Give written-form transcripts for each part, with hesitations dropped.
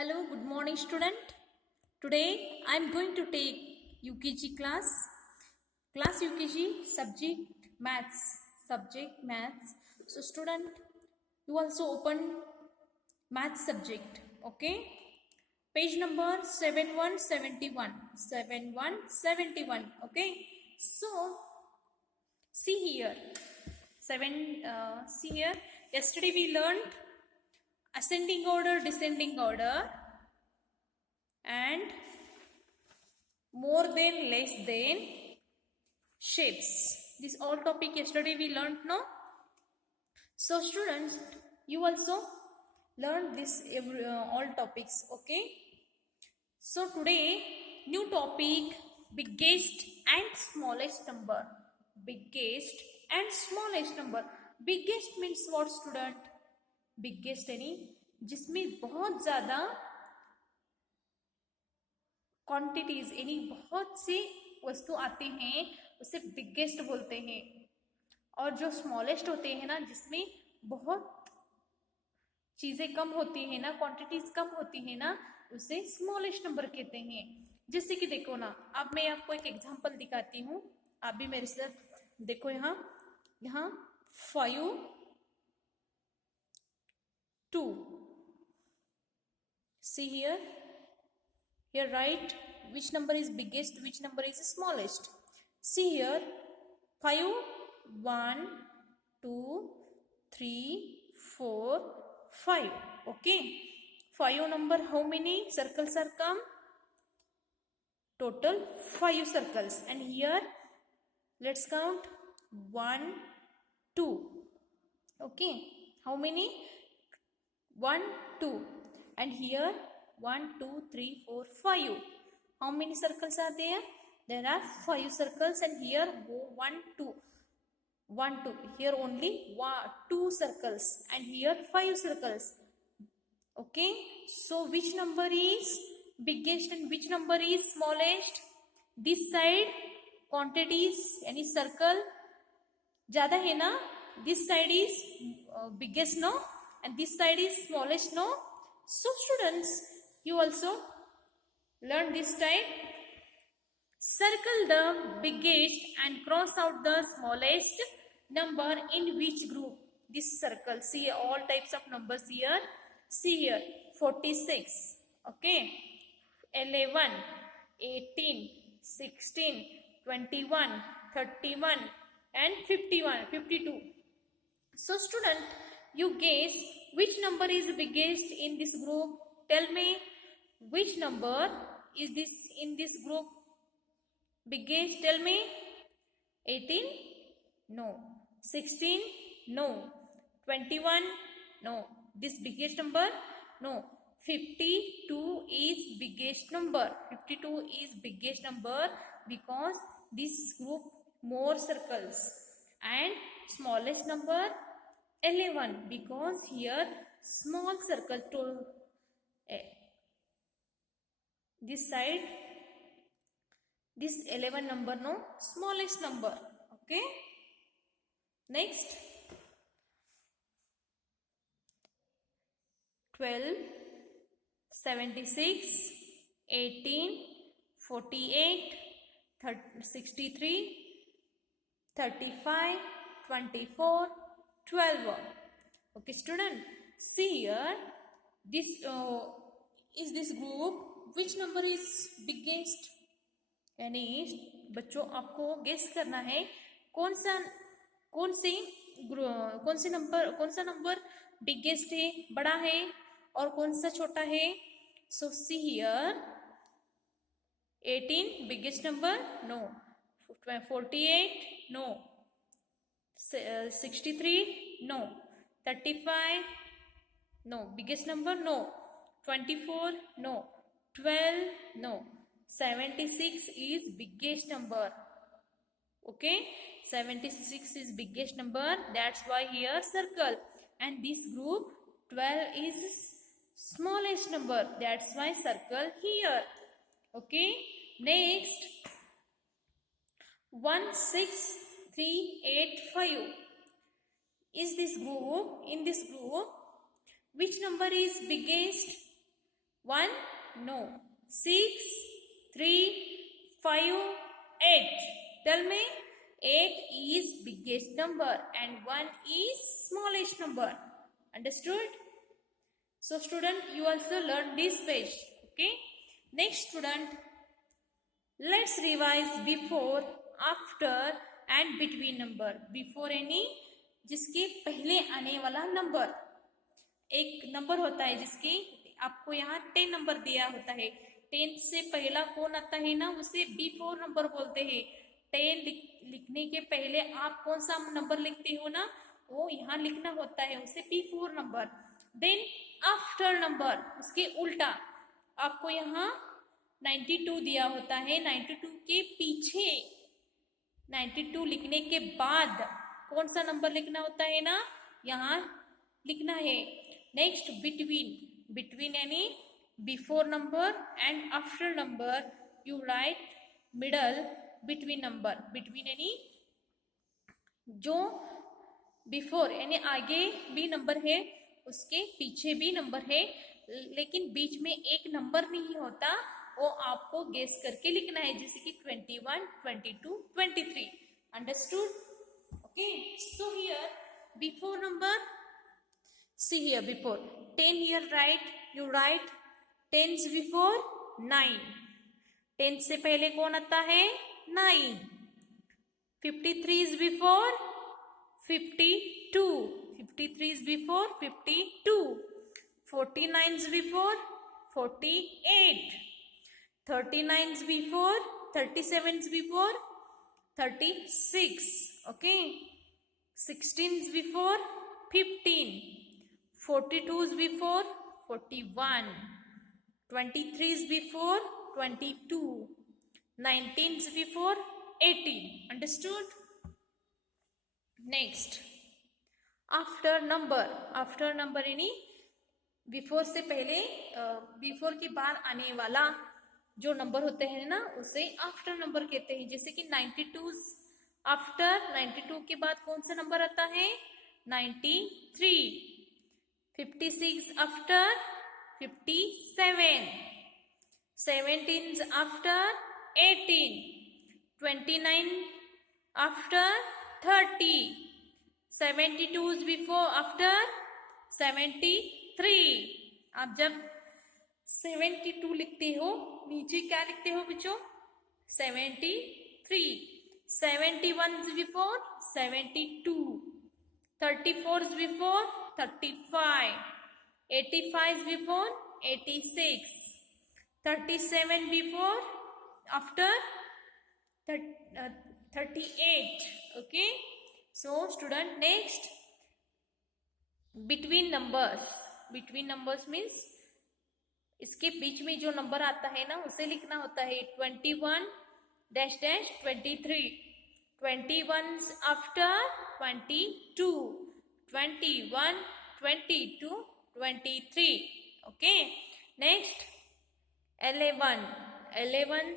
Hello, good morning student. Today I am going to take UKG class. Class UKG subject maths. Subject maths. So student, you also open maths subject. Okay. Page number 7171. 7171. Okay. So see here. See here. Yesterday we learned ascending order, descending order, and more than, less than, shapes. This all topic yesterday we learned, no? So students, you also learned this all topics, okay? So today, new topic, biggest and smallest number. Biggest and smallest number. Biggest means what student? Biggest यानी जिसमें बहुत ज़्यादा quantities यानी बहुत सी वस्तु आते हैं उसे बिगेस्ट बोलते हैं। और जो स्मॉलेस्ट होते हैं ना, जिसमें बहुत चीज़ें कम होती हैं ना, क्वांटिटीज कम होती हैं ना, उसे स्मॉलेस्ट नंबर कहते हैं। जैसे कि देखो ना, अब मैं आपको एक एग्जांपल दिखाती हूँ, आप भी मेरे साथ देखो। यहाँ 5 2 see here write which number is biggest, which number is smallest. See here 5 1 2 3 4 5. Okay, 5 number, how many circles are come? Total 5 circles. And here let's count 1 2. Okay, how many? 1 2. And here 1 2 3 4 5. How many circles are there? There are 5 circles. And here 1 2 1 2. Here only 2 circles. And here 5 circles. Okay, so which number is biggest and which number is smallest? This side quantities any circle ज़्यादा है ना, this side is biggest, no, and this side is smallest, no. So students, you also learn this type. Circle the biggest and cross out the smallest number in which group. This circle, see all types of numbers here. See here 46, okay, 11, 18, 16, 21, 31 and 51, 52. So student, you guess which number is biggest in this group. Tell me which number is this in this group biggest. Tell me. 18? No. 16? No. 21? No. This biggest number? No. 52 is biggest number. 52 is biggest number because this group more circles. And smallest number 11 because here small circle to this side, this 11 number, no, smallest number. Okay, next 12, 76, 18, 48, 63, 35, 24, 12. Okay student, see here this is this group, which number is biggest? यानी बच्चों आपको guess करना है कौन सा number biggest है, बड़ा है, और कौन सा छोटा है. सो see here 18 biggest number, no. 48, no. 63, no. 35, no. Biggest number, no. 24, no. 12, no. 76 is biggest number. Okay, 76 is biggest number. That's why here circle. And this group 12 is smallest number. That's why circle here. Okay, next 1 6 3 8 5 is this group. In this group, which number is biggest? 1? No. 6, 3, 5, 8. Tell me. 8 is biggest number and 1 is smallest number. Understood? So student, you also learn this page. Okay. Next student, let's revise before, after and between number. Before यानी जिसके पहले आने वाला number. एक number होता है जिसकी आपको यहाँ 10 नंबर दिया होता है. 10 से पहला कौन आता है ना, उसे बिफोर नंबर बोलते हैं. 10 लिखने के पहले आप कौन सा नंबर लिखते हो ना, वो यहाँ लिखना होता है, उसे before number. Then after number, उसके उल्टा आपको यहाँ 92 दिया होता है. 92 के पीछे 92 लिखने के बाद कौन सा नंबर लिखना होता है ना, यहाँ लिखना है. Next between. बिटवीन यानी before number and after number you right middle between number. Between यानी जो बिफोर यानी आगे भी नंबर है, उसके पीछे भी नंबर है, लेकिन बीच में एक नंबर नहीं होता, वो आपको गेस करके लिखना है. जैसे कि 21, 22, 23. Understood? Okay. So here before number, see here before 10 here write, you write 10s before 9. 10 से पहले कौन आता है? 9. 53 is before 52. 53 is before 52. 49 is before 48. 39 is before 37 is before 36. Okay. 16 is before 15. 42 is before 41. 23 is before 22. 19 is before 18. Understood? Next, after number. After number यानी before से पहले, before के बाद आने वाला जो नंबर होते हैं ना, उसे आफ्टर नंबर कहते हैं. जैसे कि 92 आफ्टर. 92 के बाद कौन सा नंबर आता है? 93. 56 after 57. 17 after 18. 29 after 30. 72 before after 73. आप जब 72 लिखते हो, नीचे क्या लिखते हो बच्चों? 73. 71 before 72. 34 is before 35. 85 is before 86. 37 before after 38. Okay. So student, next between numbers. Between numbers means इसके बीच में जो नंबर आता है ना, उसे लिखना होता है. 21 dash dash 23. 21 after 22. 21, 22, 23. Okay. Next 11. 11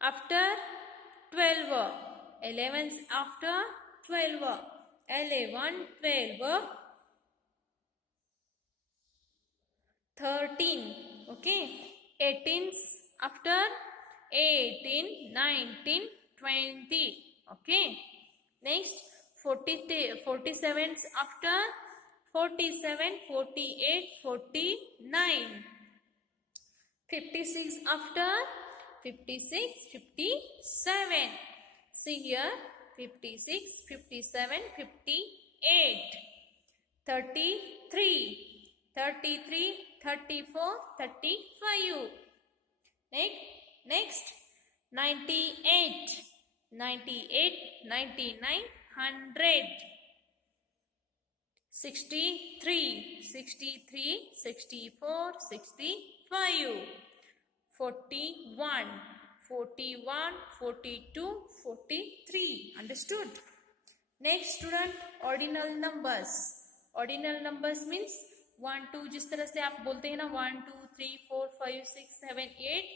after 12. 11 after 12. 11, 12, 13. Okay. 18 after 18, 19, 20. Okay. Next 47 after 47, 48, 49. 56 after 56, 57. See here 56, 57, 58. 33, 33, 34, 35. Next 98, 98, 99, 100. 63, 63, 64, 65. 41, 41, 42, 43. Understood? Next student, ordinal numbers. Ordinal numbers means 1, 2, जिस तरह से आप बोलते हैं ना 1, 2, 3, 4, 5, 6, 7, 8.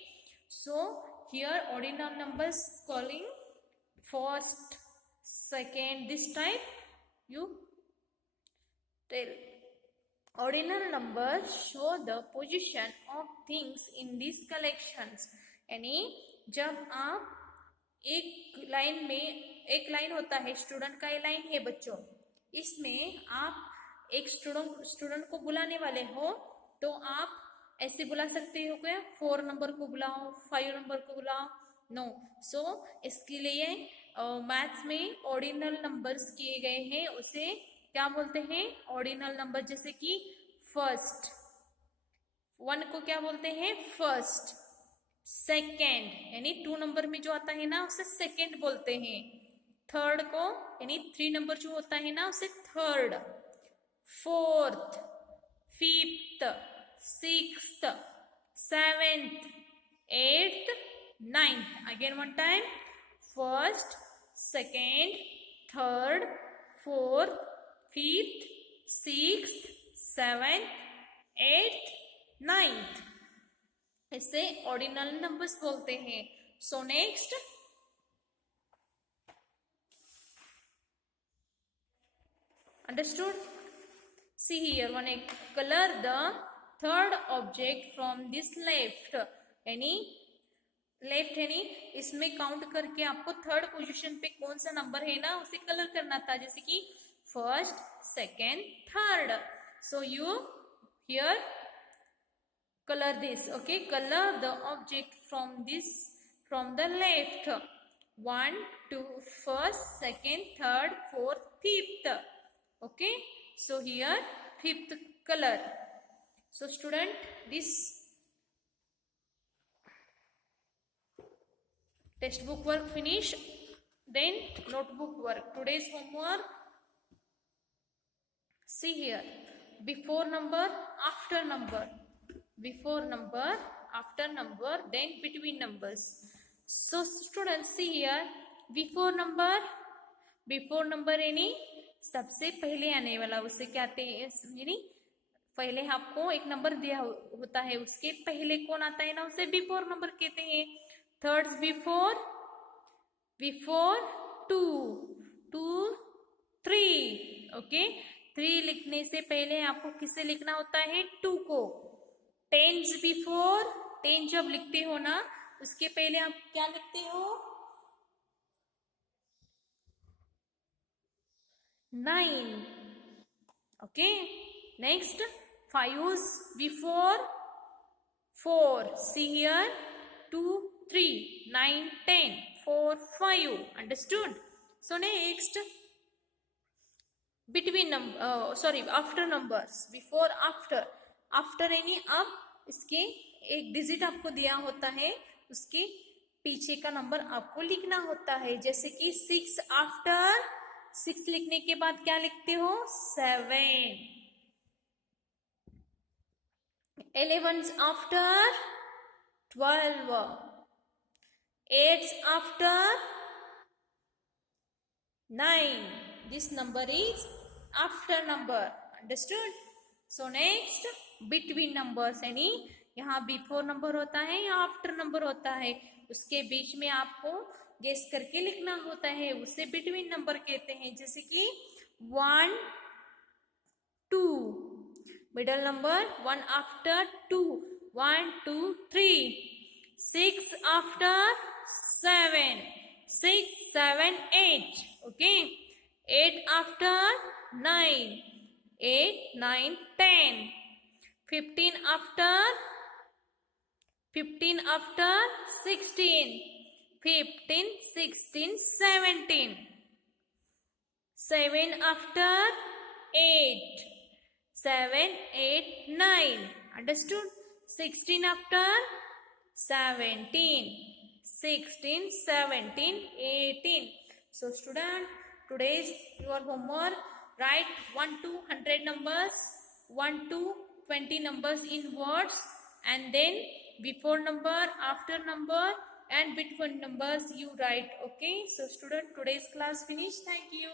So here ordinal numbers calling first, second, this type you tell. ordinal numbers show the position of things in these collections. यानी जब आप एक लाइन होता है, स्टूडेंट का ये लाइन है बच्चों, इसमें आप एक स्टूडेंट को बुलाने वाले हो तो आप ऐसे बुला सकते हो क्या, 4 नंबर को बुलाओ, 5 नंबर को बुलाओ, नो. सो इसके लिए मैथ्स में ऑर्डिनल नंबर्स किए गए हैं, उसे क्या बोलते हैं, ऑर्डिनल नंबर. जैसे कि फर्स्ट 1 को क्या बोलते हैं, फर्स्ट. सेकेंड यानी 2 नंबर में जो आता है ना उसे सेकेंड बोलते हैं. थर्ड को यानी 3 नंबर जो होता है ना उसे third. Fourth, fifth, sixth, seventh, eighth, ninth. Again one time, first, second, third, fourth, fifth, sixth, seventh, eighth, ninth. इसे ऑर्डिनल नंबर्स बोलते हैं. So next, understood? See here, one color the third object from this left. यानी left यानी इसमें count करके आपको third position पे कौन सा नंबर है ना उसे कलर करना था. जैसे कि first, second, third. So you here color this. Okay, color the object from the left. 1, 2, first, second, third, fourth, fifth. Okay, so here fifth color. So student, this textbook work finish. Then notebook work. Today's homework. See here, before number, after number. Before number, after number, then between numbers. So students, see here, before number यानी सबसे पहले आने वाला, उसे कहते हैं यानी पहले आपको एक नंबर दिया होता है, उसके पहले कौन आता है ना उसे बिफोर नंबर कहते हैं. Thirds before 2, 3. ओके, 3 लिखने से पहले आपको किसे लिखना होता है, 2 को. टेंस बिफोर, 10 जब लिखते हो ना उसके पहले आप क्या लिखते हो, 9. Okay, next 5 before 4. See here 2, 3, 9, 10, 4, 5. Understood? So next between after numbers. Before, after यानी अब इसके एक डिजिट आपको दिया होता है, उसके पीछे का नंबर आपको लिखना होता है. जैसे कि 6 आफ्टर, 6 लिखने के बाद क्या लिखते हो, 7. 11 after 12. 8 after 9. This number is after number. Understood? So next, between numbers यानी यहाँ बिफोर नंबर होता है या आफ्टर नंबर होता है, उसके बीच में आपको गेस करके लिखना होता है, उसे बिटवीन नंबर कहते हैं. जैसे कि 1, 2. Middle number 1 after 2. 1, 2, 3. 6 after 7. 6, 7, 8. Okay. 8 after 9. 8, 9, 10. 15 after 16. 15, 16, 17. 7 after 8. 7, 8, 9. Understood? 16 after 17. 16, 17, 18. So student, today's your homework, write 1 to 100 numbers, 1 to 20 numbers in words, and then before number, after number, and between numbers you write. Okay, so student, today's class finished. Thank you.